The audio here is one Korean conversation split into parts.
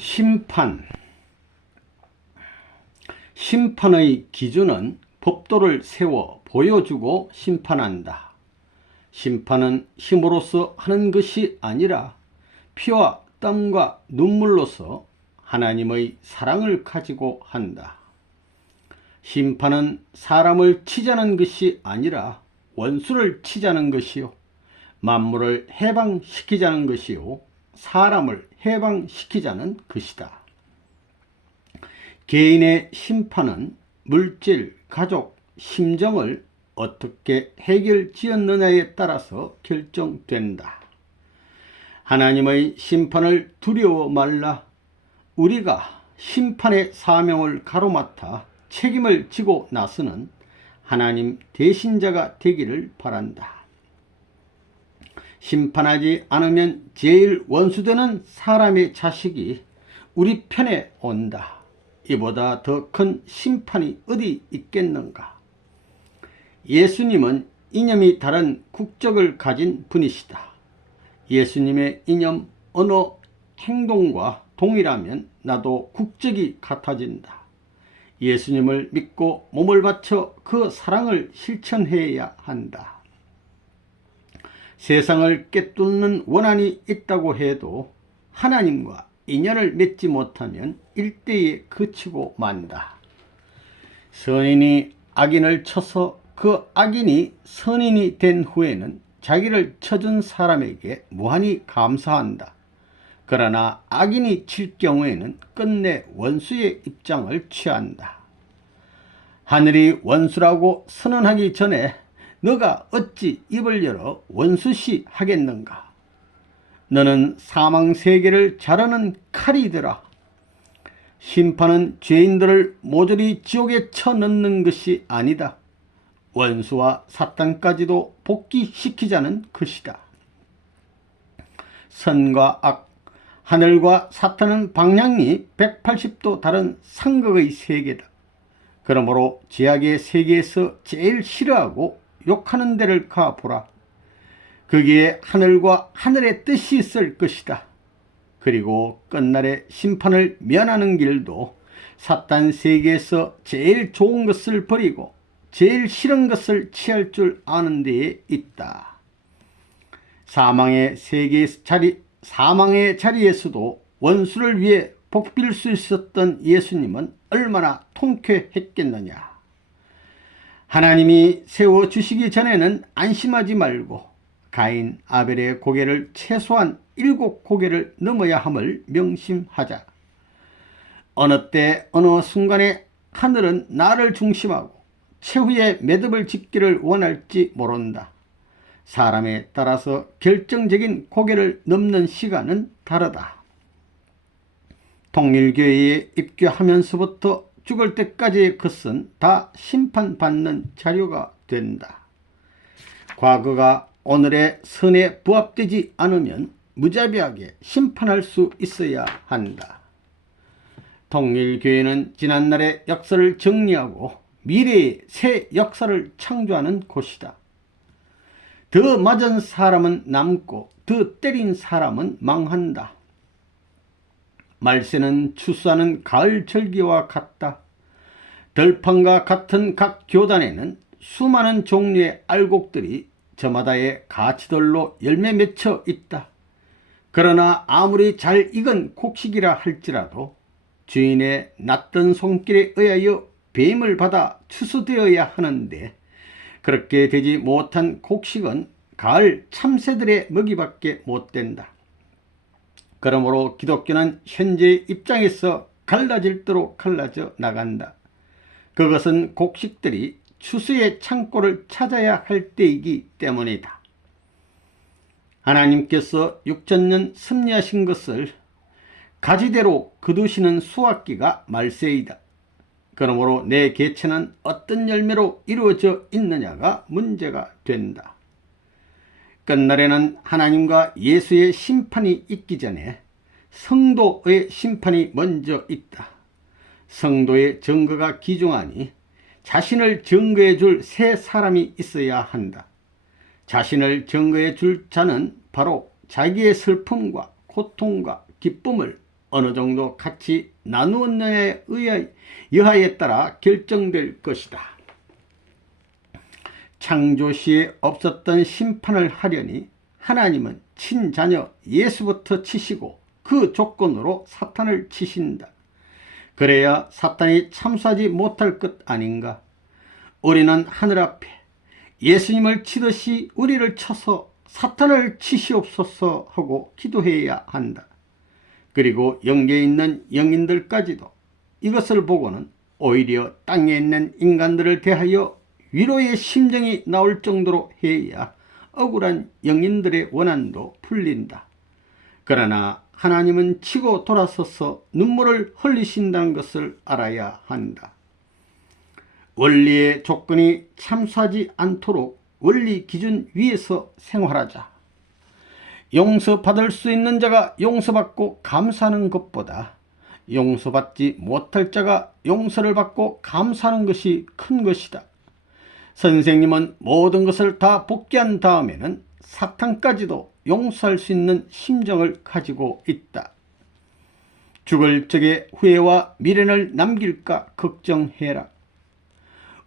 심판. 심판의 기준은 법도를 세워 보여주고 심판한다. 심판은 힘으로써 하는 것이 아니라 피와 땀과 눈물로서 하나님의 사랑을 가지고 한다. 심판은 사람을 치자는 것이 아니라 원수를 치자는 것이요, 만물을 해방시키자는 것이요, 사람을 해방시키자는 것이다. 개인의 심판은 물질, 가족, 심정을 어떻게 해결지었느냐에 따라서 결정된다. 하나님의 심판을 두려워 말라. 우리가 심판의 사명을 가로맡아 책임을 지고 나서는 하나님 대신자가 되기를 바란다. 심판하지 않으면 제일 원수되는 사람의 자식이 우리 편에 온다. 이보다 더 큰 심판이 어디 있겠는가. 예수님은 이념이 다른 국적을 가진 분이시다. 예수님의 이념, 언어, 행동과 동일하면 나도 국적이 같아진다. 예수님을 믿고 몸을 바쳐 그 사랑을 실천해야 한다. 세상을 꿰뚫는 원한이 있다고 해도 하나님과 인연을 맺지 못하면 일대에 그치고 만다. 선인이 악인을 쳐서 그 악인이 선인이 된 후에는 자기를 쳐준 사람에게 무한히 감사한다. 그러나 악인이 칠 경우에는 끝내 원수의 입장을 취한다. 하늘이 원수라고 선언하기 전에 너가 어찌 입을 열어 원수시 하겠는가. 너는 사망 세계를 자르는 칼이더라. 심판은 죄인들을 모조리 지옥에 쳐넣는 것이 아니다. 원수와 사탄까지도 복귀시키자는 것이다. 선과 악, 하늘과 사탄은 방향이 180도 다른 상극의 세계다. 그러므로 죄악의 세계에서 제일 싫어하고 욕하는 데를 가보라. 거기에 하늘과 하늘의 뜻이 있을 것이다. 그리고 끝날에 심판을 면하는 길도 사탄 세계에서 제일 좋은 것을 버리고 제일 싫은 것을 취할 줄 아는 데에 있다. 사망의 자리에서도 원수를 위해 복빌 수 있었던 예수님은 얼마나 통쾌했겠느냐. 하나님이 세워주시기 전에는 안심하지 말고 가인, 아벨의 고개를 최소한 7 고개를 넘어야 함을 명심하자. 어느 때 어느 순간에 하늘은 나를 중심하고 최후의 매듭을 짓기를 원할지 모른다. 사람에 따라서 결정적인 고개를 넘는 시간은 다르다. 통일교회에 입교하면서부터 죽을 때까지의 것은 다 심판받는 자료가 된다. 과거가 오늘의 선에 부합되지 않으면 무자비하게 심판할 수 있어야 한다. 통일교회는 지난날의 역사를 정리하고 미래의 새 역사를 창조하는 곳이다. 더 맞은 사람은 남고 더 때린 사람은 망한다. 말세는 추수하는 가을 절기와 같다. 들판과 같은 각 교단에는 수많은 종류의 알곡들이 저마다의 가치들로 열매 맺혀 있다. 그러나 아무리 잘 익은 곡식이라 할지라도 주인의 낯든 손길에 의하여 배임을 받아 추수되어야 하는데 그렇게 되지 못한 곡식은 가을 참새들의 먹이밖에 못 된다. 그러므로 기독교는 현재의 입장에서 갈라질대로 갈라져 나간다. 그것은 곡식들이 추수의 창고를 찾아야 할 때이기 때문이다. 하나님께서 6000년 섭리하신 것을 가지대로 거두시는 수확기가 말세이다. 그러므로 내 개체는 어떤 열매로 이루어져 있느냐가 문제가 된다. 끝날에는 하나님과 예수의 심판이 있기 전에 성도의 심판이 먼저 있다. 성도의 증거가 귀중하니 자신을 증거해 줄 새 사람이 있어야 한다. 자신을 증거해 줄 자는 바로 자기의 슬픔과 고통과 기쁨을 어느 정도 같이 나누었느냐에 여하에 따라 결정될 것이다. 창조시에 없었던 심판을 하려니 하나님은 친자녀 예수부터 치시고 그 조건으로 사탄을 치신다. 그래야 사탄이 참수하지 못할 것 아닌가. 우리는 하늘 앞에 예수님을 치듯이 우리를 쳐서 사탄을 치시옵소서 하고 기도해야 한다. 그리고 영계에 있는 영인들까지도 이것을 보고는 오히려 땅에 있는 인간들을 대하여 위로의 심정이 나올 정도로 해야 억울한 영인들의 원한도 풀린다. 그러나 하나님은 치고 돌아서서 눈물을 흘리신다는 것을 알아야 한다. 원리의 조건이 참수하지 않도록 원리 기준 위에서 생활하자. 용서받을 수 있는 자가 용서받고 감사하는 것보다 용서받지 못할 자가 용서를 받고 감사하는 것이 큰 것이다. 선생님은 모든 것을 다 복귀한 다음에는 사탄까지도 용서할 수 있는 심정을 가지고 있다. 죽을 적에 후회와 미련을 남길까 걱정해라.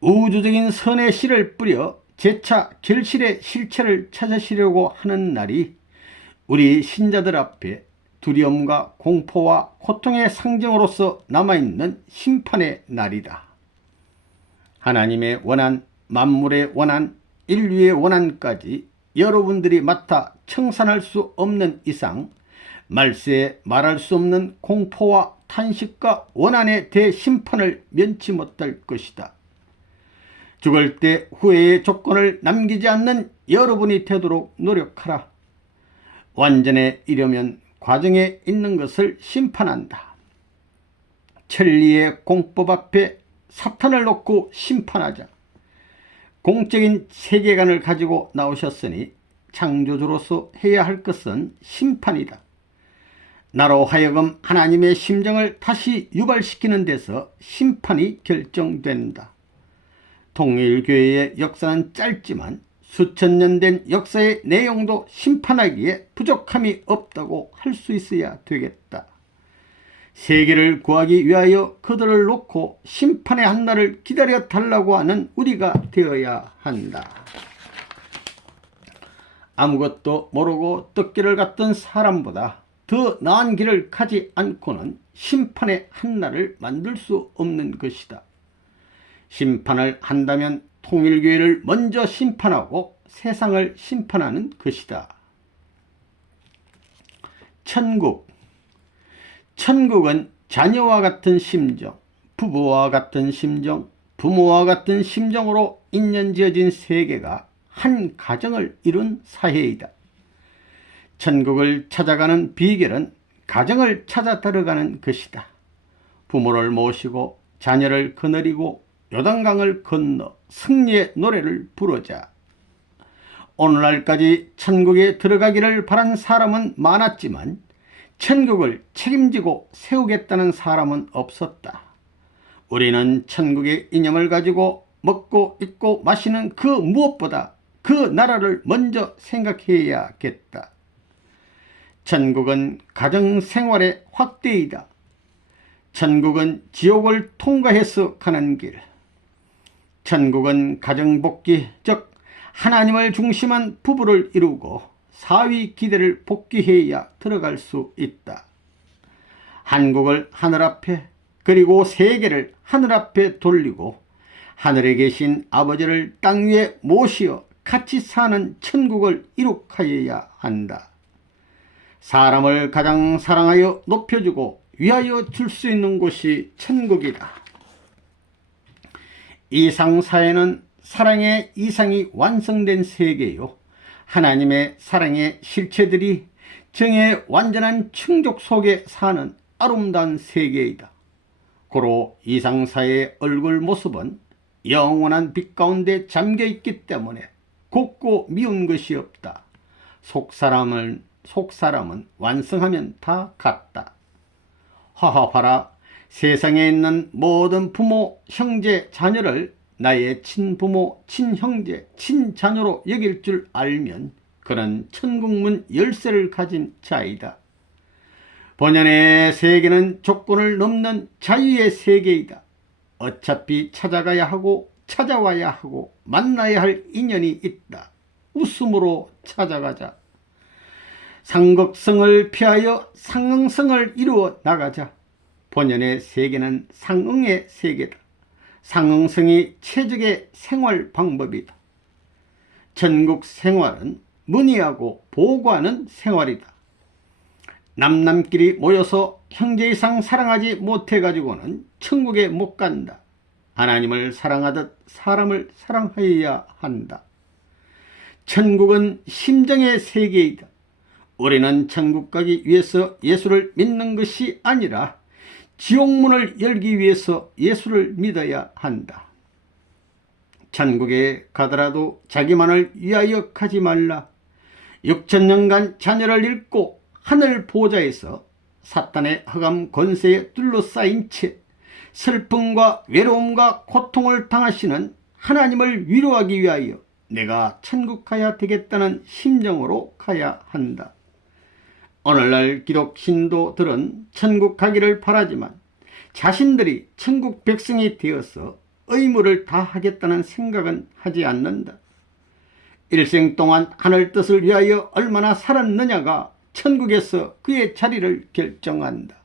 우주적인 선의 씨를 뿌려 재차 결실의 실체를 찾으시려고 하는 날이 우리 신자들 앞에 두려움과 공포와 고통의 상징으로서 남아있는 심판의 날이다. 하나님의 원한, 만물의 원한, 인류의 원한까지 여러분들이 맡아 청산할 수 없는 이상 말세에 말할 수 없는 공포와 탄식과 원한의 대심판을 면치 못할 것이다. 죽을 때 후회의 조건을 남기지 않는 여러분이 되도록 노력하라. 완전에 이르면 과정에 있는 것을 심판한다. 천리의 공법 앞에 사탄을 놓고 심판하자. 공적인 세계관을 가지고 나오셨으니 창조주로서 해야 할 것은 심판이다. 나로 하여금 하나님의 심정을 다시 유발시키는 데서 심판이 결정된다. 통일교회의 역사는 짧지만 수천 년 된 역사의 내용도 심판하기에 부족함이 없다고 할 수 있어야 되겠다. 세계를 구하기 위하여 그들을 놓고 심판의 한날을 기다려 달라고 하는 우리가 되어야 한다. 아무것도 모르고 떡길을 갔던 사람보다 더 나은 길을 가지 않고는 심판의 한날을 만들 수 없는 것이다. 심판을 한다면 통일교회를 먼저 심판하고 세상을 심판하는 것이다. 천국은 자녀와 같은 심정, 부부와 같은 심정, 부모와 같은 심정으로 인연지어진 세계가 한 가정을 이룬 사회이다. 천국을 찾아가는 비결은 가정을 찾아 들어가는 것이다. 부모를 모시고 자녀를 거느리고 요단강을 건너 승리의 노래를 부르자. 오늘날까지 천국에 들어가기를 바란 사람은 많았지만 천국을 책임지고 세우겠다는 사람은 없었다. 우리는 천국의 이념을 가지고 먹고 입고 마시는 그 무엇보다 그 나라를 먼저 생각해야겠다. 천국은 가정생활의 확대이다. 천국은 지옥을 통과해서 가는 길. 천국은 가정복귀, 즉 하나님을 중심한 부부를 이루고 사위 기대를 복귀해야 들어갈 수 있다. 한국을 하늘 앞에 그리고 세계를 하늘 앞에 돌리고 하늘에 계신 아버지를 땅 위에 모시어 같이 사는 천국을 이룩하여야 한다. 사람을 가장 사랑하여 높여주고 위하여 줄 수 있는 곳이 천국이다. 이상사회는 사랑의 이상이 완성된 세계요, 하나님의 사랑의 실체들이 정의 완전한 충족 속에 사는 아름다운 세계이다. 고로 이상사회의 얼굴 모습은 영원한 빛 가운데 잠겨있기 때문에 곱고 미운 것이 없다. 속사람은 완성하면 다 같다. 화하하라. 세상에 있는 모든 부모, 형제, 자녀를 나의 친부모, 친형제, 친자녀로 여길 줄 알면 그는 천국문 열쇠를 가진 자이다. 본연의 세계는 조건을 넘는 자유의 세계이다. 어차피 찾아가야 하고 찾아와야 하고 만나야 할 인연이 있다. 웃음으로 찾아가자. 상극성을 피하여 상응성을 이루어 나가자. 본연의 세계는 상응의 세계다. 상응성이 최적의 생활 방법이다. 천국 생활은 문의하고 보고하는 생활이다. 남남끼리 모여서 형제 이상 사랑하지 못해가지고는 천국에 못 간다. 하나님을 사랑하듯 사람을 사랑하여야 한다. 천국은 심정의 세계이다. 우리는 천국 가기 위해서 예수를 믿는 것이 아니라 지옥문을 열기 위해서 예수를 믿어야 한다. 천국에 가더라도 자기만을 위하여 가지 말라. 6천년간 자녀를 잃고 하늘 보좌에서 사탄의 흑암 권세에 둘러싸인 채 슬픔과 외로움과 고통을 당하시는 하나님을 위로하기 위하여 내가 천국 가야 되겠다는 심정으로 가야 한다. 오늘날 기독 신도들은 천국 가기를 바라지만 자신들이 천국 백성이 되어서 의무를 다하겠다는 생각은 하지 않는다. 일생 동안 하늘 뜻을 위하여 얼마나 살았느냐가 천국에서 그의 자리를 결정한다.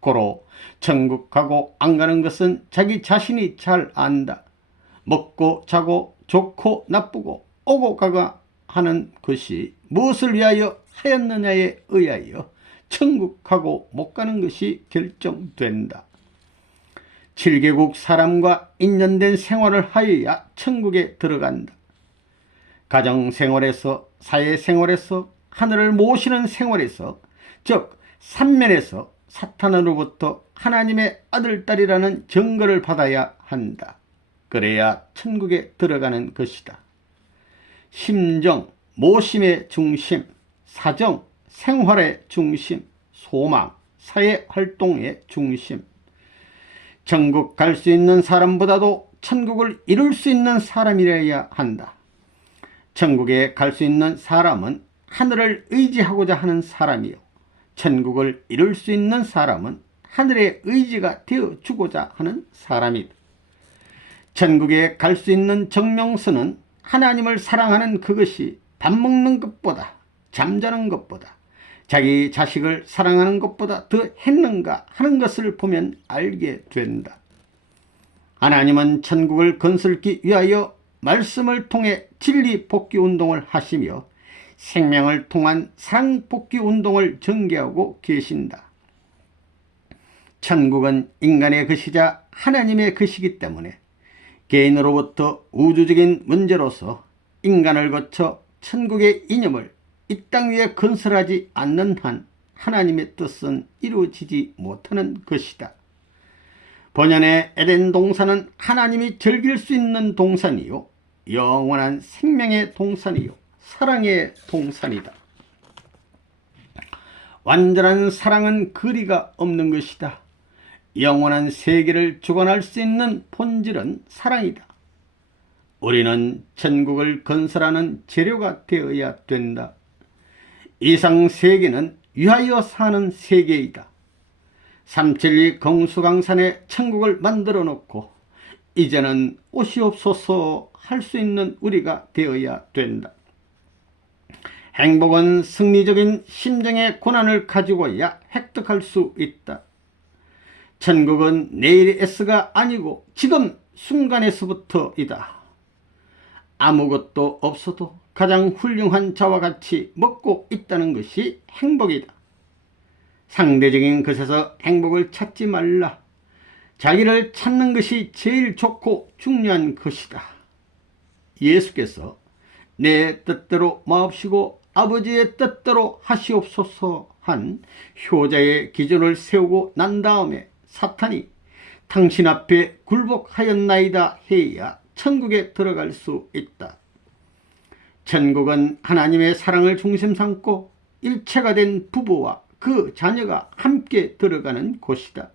고로 천국 가고 안 가는 것은 자기 자신이 잘 안다. 먹고 자고 좋고 나쁘고 오고 가가 하는 것이 무엇을 위하여 하였느냐에 의하여 천국 가고 못 가는 것이 결정된다. 7개국 사람과 인연된 생활을 하여야 천국에 들어간다. 가정생활에서, 사회생활에서, 하늘을 모시는 생활에서, 즉 삼면에서 사탄으로부터 하나님의 아들, 딸이라는 증거를 받아야 한다. 그래야 천국에 들어가는 것이다. 심정, 모심의 중심, 사정, 생활의 중심, 소망, 사회활동의 중심. 천국 갈 수 있는 사람보다도 천국을 이룰 수 있는 사람이라야 한다. 천국에 갈 수 있는 사람은 하늘을 의지하고자 하는 사람이요, 천국을 이룰 수 있는 사람은 하늘의 의지가 되어주고자 하는 사람이다. 천국에 갈 수 있는 정명서는 하나님을 사랑하는 그것이 밥 먹는 것보다, 잠자는 것보다, 자기 자식을 사랑하는 것보다 더 했는가 하는 것을 보면 알게 된다. 하나님은 천국을 건설기 위하여 말씀을 통해 진리 복귀 운동을 하시며 생명을 통한 사랑 복귀 운동을 전개하고 계신다. 천국은 인간의 것이자 하나님의 것이기 때문에 개인으로부터 우주적인 문제로서 인간을 거쳐 천국의 이념을 이 땅 위에 건설하지 않는 한 하나님의 뜻은 이루어지지 못하는 것이다. 본연의 에덴 동산은 하나님이 즐길 수 있는 동산이요, 영원한 생명의 동산이요, 사랑의 동산이다. 완전한 사랑은 거리가 없는 것이다. 영원한 세계를 주관할 수 있는 본질은 사랑이다. 우리는 천국을 건설하는 재료가 되어야 된다. 이상 세계는 위하여 사는 세계이다. 삼천리 공수강산에 천국을 만들어 놓고 이제는 오시옵소서 할 수 있는 우리가 되어야 된다. 행복은 승리적인 심정의 고난을 가지고야 획득할 수 있다. 천국은 내일의 S가 아니고 지금 순간에서부터이다. 아무것도 없어도 가장 훌륭한 자와 같이 먹고 있다는 것이 행복이다. 상대적인 것에서 행복을 찾지 말라. 자기를 찾는 것이 제일 좋고 중요한 것이다. 예수께서 내 뜻대로 마옵시고 아버지의 뜻대로 하시옵소서 한 효자의 기준을 세우고 난 다음에 사탄이 당신 앞에 굴복하였나이다 해야 천국에 들어갈 수 있다. 천국은 하나님의 사랑을 중심 삼고 일체가 된 부부와 그 자녀가 함께 들어가는 곳이다.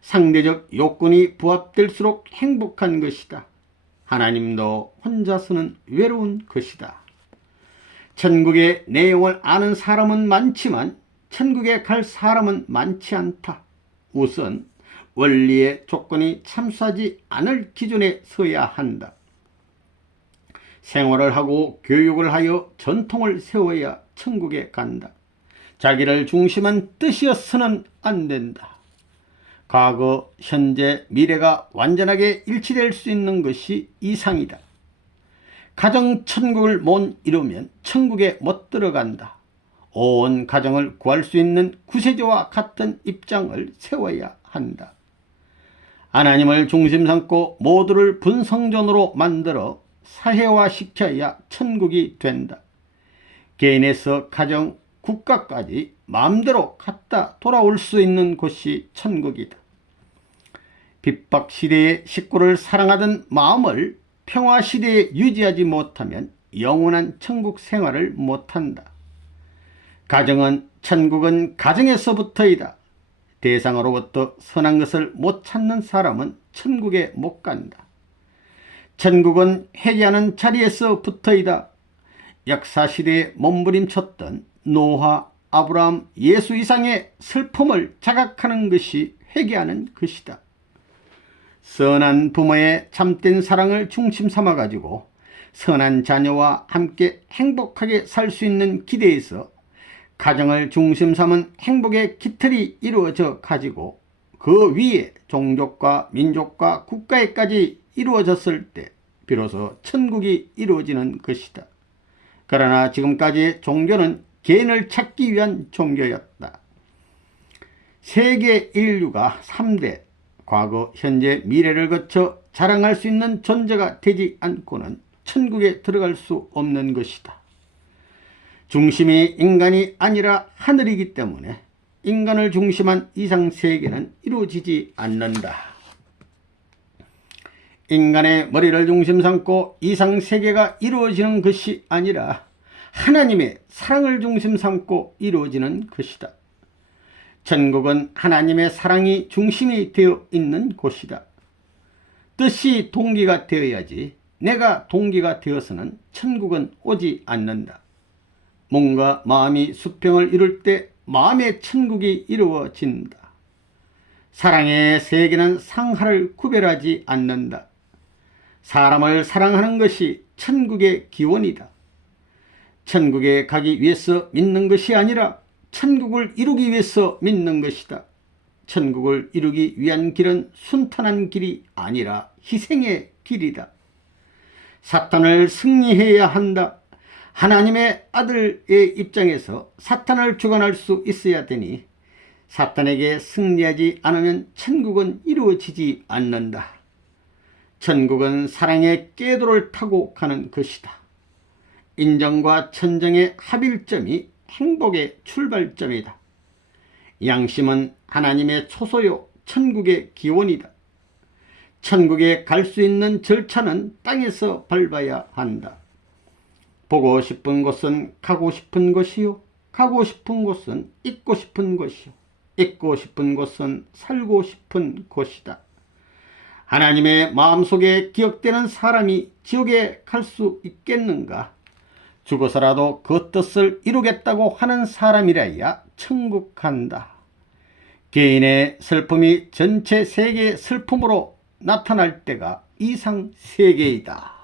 상대적 요건이 부합될수록 행복한 것이다. 하나님도 혼자서는 외로운 것이다. 천국의 내용을 아는 사람은 많지만 천국에 갈 사람은 많지 않다. 우선 원리의 조건이 참수하지 않을 기준에 서야 한다. 생활을 하고 교육을 하여 전통을 세워야 천국에 간다. 자기를 중심한 뜻이어서는 안 된다. 과거, 현재, 미래가 완전하게 일치될 수 있는 것이 이상이다. 가정 천국을 못 이루면 천국에 못 들어간다. 온 가정을 구할 수 있는 구세주와 같은 입장을 세워야 한다. 하나님을 중심 삼고 모두를 분성전으로 만들어 사회화시켜야 천국이 된다. 개인에서 가정, 국가까지 마음대로 갔다 돌아올 수 있는 곳이 천국이다. 핍박시대의 식구를 사랑하던 마음을 평화시대에 유지하지 못하면 영원한 천국 생활을 못한다. 가정은 천국은 가정에서부터이다. 대상으로부터 선한 것을 못 찾는 사람은 천국에 못 간다. 천국은 회개하는 자리에서부터이다. 역사시대에 몸부림쳤던 노아, 아브라함, 예수 이상의 슬픔을 자각하는 것이 회개하는 것이다. 선한 부모의 참된 사랑을 중심 삼아가지고 선한 자녀와 함께 행복하게 살 수 있는 기대에서 가정을 중심 삼은 행복의 기틀이 이루어져 가지고 그 위에 종족과 민족과 국가에까지 이루어졌을 때 비로소 천국이 이루어지는 것이다. 그러나 지금까지 종교는 개인을 찾기 위한 종교였다. 세계 인류가 3대 과거, 현재, 미래를 거쳐 자랑할 수 있는 존재가 되지 않고는 천국에 들어갈 수 없는 것이다. 중심이 인간이 아니라 하늘이기 때문에 인간을 중심한 이상세계는 이루어지지 않는다. 인간의 머리를 중심 삼고 이상세계가 이루어지는 것이 아니라 하나님의 사랑을 중심 삼고 이루어지는 것이다. 천국은 하나님의 사랑이 중심이 되어 있는 곳이다. 뜻이 동기가 되어야지 내가 동기가 되어서는 천국은 오지 않는다. 몸과 마음이 수평을 이룰 때 마음의 천국이 이루어진다. 사랑의 세계는 상하를 구별하지 않는다. 사람을 사랑하는 것이 천국의 기원이다. 천국에 가기 위해서 믿는 것이 아니라 천국을 이루기 위해서 믿는 것이다. 천국을 이루기 위한 길은 순탄한 길이 아니라 희생의 길이다. 사탄을 승리해야 한다. 하나님의 아들의 입장에서 사탄을 주관할 수 있어야 되니 사탄에게 승리하지 않으면 천국은 이루어지지 않는다. 천국은 사랑의 궤도를 타고 가는 것이다. 인정과 천정의 합일점이 행복의 출발점이다. 양심은 하나님의 초소요 천국의 기원이다. 천국에 갈 수 있는 절차는 땅에서 밟아야 한다. 보고 싶은 곳은 가고 싶은 곳이요, 가고 싶은 곳은 있고 싶은 곳이요, 있고 싶은 곳은 살고 싶은 곳이다. 하나님의 마음속에 기억되는 사람이 지옥에 갈 수 있겠는가? 죽어서라도 그 뜻을 이루겠다고 하는 사람이라야 천국 간다. 개인의 슬픔이 전체 세계의 슬픔으로 나타날 때가 이상 세계이다.